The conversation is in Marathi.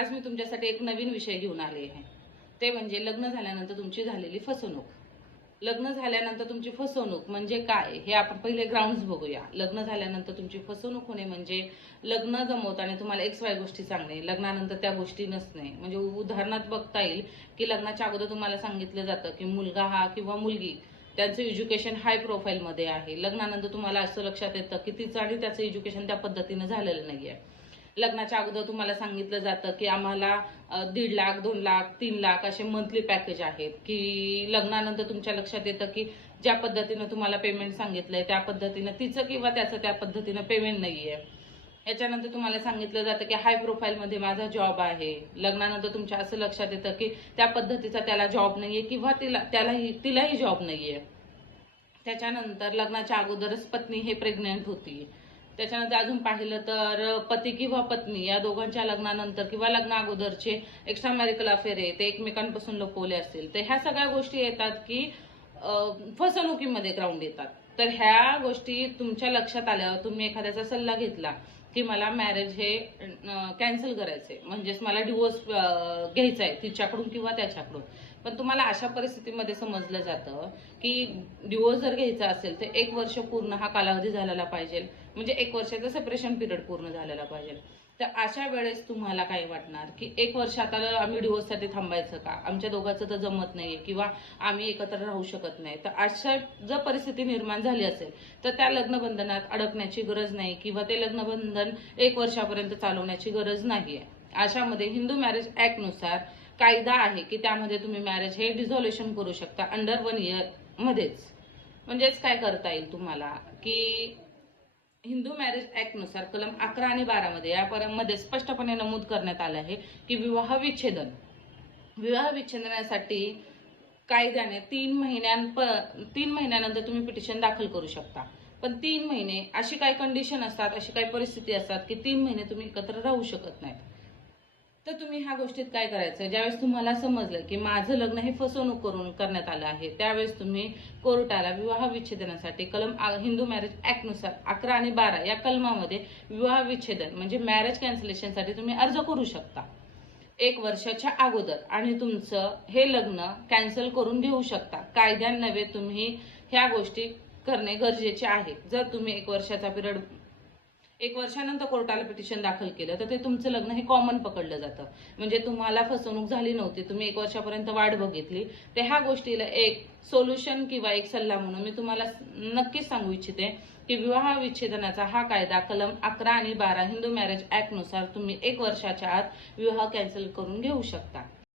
आज मी तुमच्यासाठी एक नवीन विषय घेऊन आले आहे. ते म्हणजे लग्न झाल्यानंतर तुमची झालेली फसवणूक. लग्न झाल्यानंतर तुमची फसवणूक म्हणजे काय? हे आपण पहिले ग्राउंड्स बघूया. लग्न झाल्यानंतर तुमची फसवणूक होणे म्हणजे लग्न जमवताना तुम्हाला एक्स वाय गोष्टी सांगणे लग्नानंतर त्या गोष्टी नसणे. म्हणजे उदाहरणार्थ बघता येईल की लग्नाच्या अगोदर तुम्हाला सांगितलं जातं की मुलगा हा किंवा मुलगी त्यांचं एज्युकेशन हाय प्रोफाईलमध्ये आहे. लग्नानंतर तुम्हाला असं लक्षात येतं की तिचं आणि त्याचं एज्युकेशन त्या पद्धतीनं झालेलं नाही आहे लग्नाच्या अगोदर तुम्हाला सांगितलं जातं की आम्हाला दीड लाख दोन लाख तीन लाख असे मंथली पॅकेज आहेत. की लग्नानंतर तुमच्या लक्षात येतं की ज्या पद्धतीनं तुम्हाला पेमेंट सांगितलंय त्या पद्धतीनं तिचं किंवा त्याचं त्या पद्धतीनं पेमेंट नाही आहे याच्यानंतर तुम्हाला सांगितलं जातं की हाय प्रोफाईलमध्ये माझा जॉब आहे. लग्नानंतर तुमच्या असं लक्षात येतं की त्या पद्धतीचा त्याला जॉब नाहीये किंवा तिला त्यालाही तिलाही जॉब नाहीये. त्याच्यानंतर लग्नाच्या अगोदरच पत्नी हे प्रेग्नेंट होती. त्याच्यानंतर अजून पाहिलं तर पती किंवा पत्नी या दोघांच्या लग्नानंतर किंवा लग्ना अगोदरचे एक्स्ट्रा मॅरिकल अफेअर आहे ते एकमेकांपासून लपवले असतील. तर ह्या सगळ्या गोष्टी येतात की फसवणुकीमध्ये ग्राउंड येतात. तर ह्या गोष्टी तुमच्या लक्षात आल्यावर तुम्ही एखाद्याचा सल्ला घेतला की मला मॅरेज हे कॅन्सल करायचंय. म्हणजेच मला डिवोर्स घ्यायचा आहे तिच्याकडून किंवा त्याच्याकडून. पण तुम्हाला अशा परिस्थितीमध्ये समजलं जातं की डिवोर्स जर घ्यायचा असेल तर एक वर्ष पूर्ण हा कालावधी झालेला पाहिजे. म्हणजे एक वर्षाचा सेपरेशन पिरियड पूर्ण झालेला पाहिजे. तर अशा वेळेस तुम्हाला काय वाटणार की एक वर्ष आता आम्ही डिवोर्ससाठी थांबायचं का? आमच्या दोघांचं तर जमत नाहीये किंवा आम्ही एकत्र राहू शकत नाही. तर अशा जर परिस्थिती निर्माण झाली असेल तर त्या लग्नबंधनात अडकण्याची गरज नाही किंवा ते लग्नबंधन एक वर्षापर्यंत चालवण्याची गरज नाहीये. अशामध्ये हिंदू मॅरेजनुसार कायदा आहे की त्यामध्ये तुम्ही मॅरेज हे डिझॉल्युशन करू शकता अंडर वन इयर मध्येच. म्हणजेच काय करता येईल तुम्हाला? की हिंदू मॅरेज ॲक्टनुसार कलम अकरा आणि बारामध्ये या मध्ये स्पष्टपणे नमूद करण्यात आलं आहे की विवाह विच्छेदन. विवाह विच्छेदनासाठी कायद्याने तीन महिन्यांप तीन महिन्यानंतर तुम्ही पिटिशन दाखल करू शकता. पण तीन महिने अशी काही कंडिशन असतात अशी काही परिस्थिती असतात की तीन महिने तुम्ही एकत्र राहू शकत नाहीत. तर तुम्ही ह्या गोष्टीत काय करायचं ज्यावेळेस तुम्हाला समजलं की माझं लग्न हे फसवणूक करून करण्यात आलं आहे त्यावेळेस तुम्ही कोर्टाला विवाह विच्छेदनासाठी कलम आ- हिंदू मॅरेजनुसार अकरा आणि बारा या कलमामध्ये विवाह विच्छेदन म्हणजे मॅरेज कॅन्सलेशनसाठी तुम्ही अर्ज करू शकता. एक वर्षाच्या अगोदर आणि तुमचं हे लग्न कॅन्सल करून घेऊ शकता. कायद्यान्नवे तुम्ही ह्या गोष्टी करणे गरजेचे आहे. जर तुम्ही एक वर्षाचा पिरियड एक वर्षानंतर कोर्टाला पिटिशन दाखल केलं तर ते तुमचं लग्न हे कॉमन पकडलं जातं. म्हणजे तुम्हाला फसवणूक झाली नव्हती तुम्ही एक वर्षापर्यंत वाट बघितली. तर ह्या गोष्टीला एक सोल्युशन किंवा एक सल्ला म्हणून मी तुम्हाला नक्कीच सांगू इच्छिते की विवाह विच्छेदनाचा हा कायदा कलम अकरा आणि बारा हिंदू मॅरेज ऍक्टनुसार तुम्ही एक वर्षाच्या आत विवाह कॅन्सल करून घेऊ शकता.